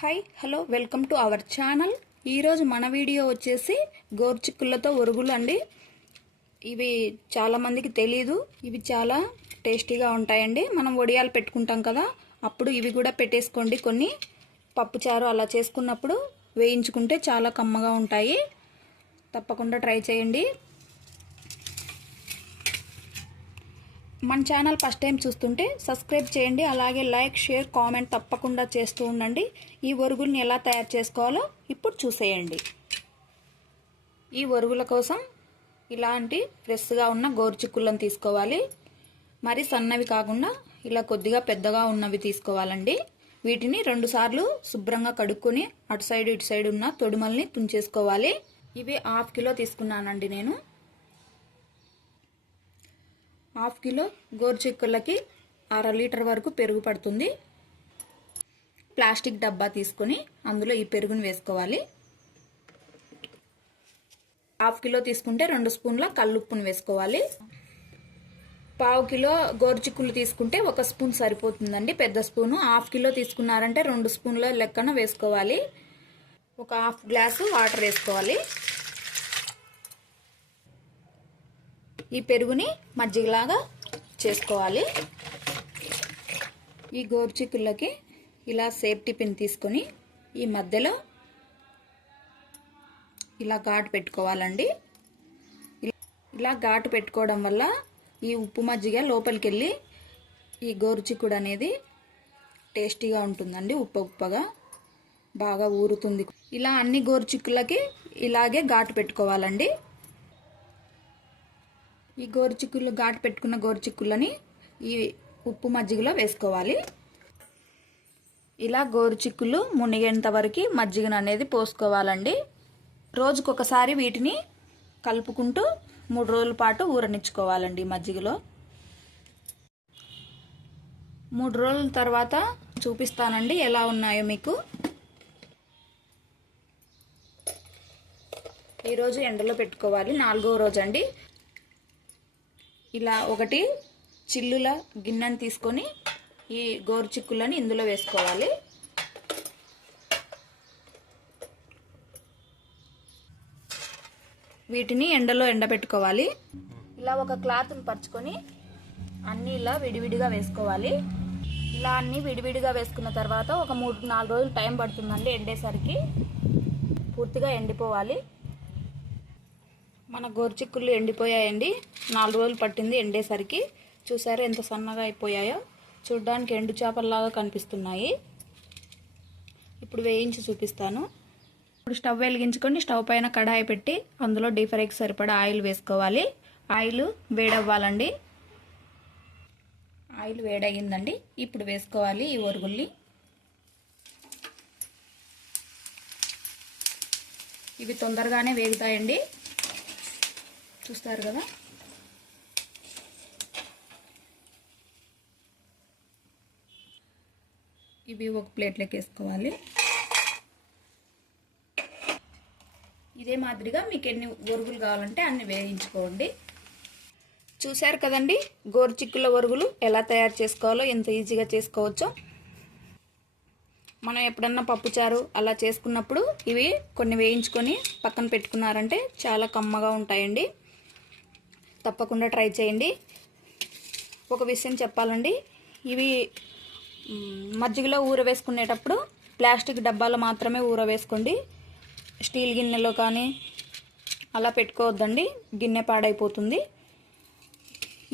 Hi hello welcome to our channel ఈరోజు మన video వచ్చేసి గోరుచిక్కులతో ఒరుగులు అండి. ఇవి చాలా మందికి తెలీదు. ఇవి చాలా టేస్టీగా ఉంటాయండి. మనం వడియాలు పెట్టుకుంటాం కదా అప్పుడు ఇవి కూడా పెట్టేసుకోండి. కొన్ని పప్పుచారు అలా చేసుకున్నప్పుడు వేయించుకుంటే చాలా కమ్మగా ఉంటాయి. తప్పకుండా ట్రై చేయండి. మన ఛానల్ ఫస్ట్ టైం చూస్తుంటే సబ్స్క్రైబ్ చేయండి అలాగే లైక్ షేర్ కామెంట్ తప్పకుండా చేస్తూ ఉండండి. ఈ ఒరుగుల్ని ఎలా తయారు చేసుకోవాలో ఇప్పుడు చూసేయండి. ఈ ఒరుగుల కోసం ఇలాంటి ఫ్రెష్గా ఉన్న గోరుచిక్కులను తీసుకోవాలి. మరి సన్నవి కాకుండా ఇలా కొద్దిగా పెద్దగా ఉన్నవి తీసుకోవాలండి. వీటిని రెండుసార్లు శుభ్రంగా కడుక్కొని అటు సైడ్ ఇటు సైడ్ ఉన్న తొడుమల్ని తుంచేసుకోవాలి. ఇవి హాఫ్ కిలో తీసుకున్నానండి నేను. హాఫ్ కిలో గోరుచిక్కులకి అర లీటర్ వరకు పెరుగు పడుతుంది. ప్లాస్టిక్ డబ్బా తీసుకొని అందులో ఈ పెరుగును వేసుకోవాలి. హాఫ్ కిలో తీసుకుంటే రెండు స్పూన్ల కల్లుప్పును వేసుకోవాలి. పావు కిలో గోరుచిక్కులు తీసుకుంటే ఒక స్పూన్ సరిపోతుందండి. పెద్ద స్పూను. హాఫ్ కిలో తీసుకున్నారంటే రెండు స్పూన్ల లెక్కన వేసుకోవాలి. ఒక హాఫ్ గ్లాసు వాటర్ వేసుకోవాలి. ఈ పెరుగుని మజ్జిగలాగా చేసుకోవాలి. ఈ గోరుచిక్కులకి ఇలా సేఫ్టీ పిన్ తీసుకొని ఈ మధ్యలో ఇలా ఘాటు పెట్టుకోవాలండి. ఇలా ఘాటు పెట్టుకోవడం వల్ల ఈ ఉప్పు మజ్జిగ లోపలికి వెళ్ళి ఈ గోరుచిక్కుడు అనేది టేస్టీగా ఉంటుందండి ఉప్ప ఉప్పగా బాగా ఊరుతుంది. ఇలా అన్ని గోరుచిక్కులకి ఇలాగే ఘాటు పెట్టుకోవాలండి. ఈ గోరుచిక్కులు ఘాటు పెట్టుకున్న గోరుచిక్కులని ఈ ఉప్పు మజ్జిగలో వేసుకోవాలి. ఇలా గోరుచిక్కులు మునిగేంత వరకు మజ్జిగను అనేది పోసుకోవాలండి. రోజుకొకసారి వీటిని కలుపుకుంటూ మూడు రోజుల పాటు ఊరనిచ్చుకోవాలండి మజ్జిగలో. మూడు రోజుల తర్వాత చూపిస్తానండి ఎలా ఉన్నాయో మీకు. ఈరోజు ఎండలో పెట్టుకోవాలి. నాలుగో రోజు అండి ఇలా ఒకటి చిల్లుల గిన్నెను తీసుకొని ఈ గోరు చిక్కులని ఇందులో వేసుకోవాలి. వీటిని ఎండలో ఎండబెట్టుకోవాలి. ఇలా ఒక క్లాత్ని పరుచుకొని అన్నీ ఇలా విడివిడిగా వేసుకోవాలి. ఇలా అన్నీ విడివిడిగా వేసుకున్న తర్వాత ఒక మూడు నాలుగు రోజులు టైం పడుతుందండి ఎండేసరికి. పూర్తిగా ఎండిపోవాలి. మన గోరుచిక్కులు ఎండిపోయాయండి. నాలుగు రోజులు పట్టింది ఎండేసరికి. చూసారా ఎంత సన్నగా అయిపోయాయో? చూడ్డానికి ఎండు చేపల్లాగా కనిపిస్తున్నాయి. ఇప్పుడు వేయించి చూపిస్తాను. ఇప్పుడు స్టవ్ వెలిగించుకొని స్టవ్ పైన కడాయి పెట్టి అందులో డీప్ ఫ్రైకి సరిపడా ఆయిల్ వేసుకోవాలి. ఆయిల్ వేడవ్వాలండి. ఆయిల్ వేడయ్యిందండి. ఇప్పుడు వేసుకోవాలి ఈ ఒరుగుల్ని ఇవి తొందరగానే వేగుతాయండి. చూస్తారు కదా? ఇవి ఒక ప్లేట్లోకి వేసుకోవాలి. ఇదే మాదిరిగా మీకు ఎన్ని ఒరుగులు కావాలంటే అన్ని వేయించుకోండి. చూశారు కదండి? గోరుచిక్కుల ఒరుగులు ఎలా తయారు చేసుకోవాలో ఎంత ఈజీగా చేసుకోవచ్చో. మనం ఎప్పుడన్నా పప్పుచారు అలా చేసుకున్నప్పుడు ఇవి కొన్ని వేయించుకొని పక్కన పెట్టుకున్నారంటే చాలా కమ్మగా ఉంటాయండి. తప్పకుండా ట్రై చేయండి. ఒక విషయం చెప్పాలండి. ఇవి మజ్జిగలో ఊరవేసుకునేటప్పుడు ప్లాస్టిక్ డబ్బాలో మాత్రమే ఊర వేసుకోండి స్టీల్ గిన్నెలో కానీ అలా పెట్టుకోవద్దండి. గిన్నె పాడైపోతుంది.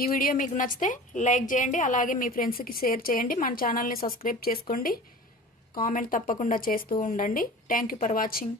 ఈ వీడియో మీకు నచ్చితే లైక్ చేయండి. అలాగే మీ ఫ్రెండ్స్కి షేర్ చేయండి. మన ఛానల్ని సబ్స్క్రైబ్ చేసుకోండి. కామెంట్ తప్పకుండా చేస్తూ ఉండండి. Thank you for watching.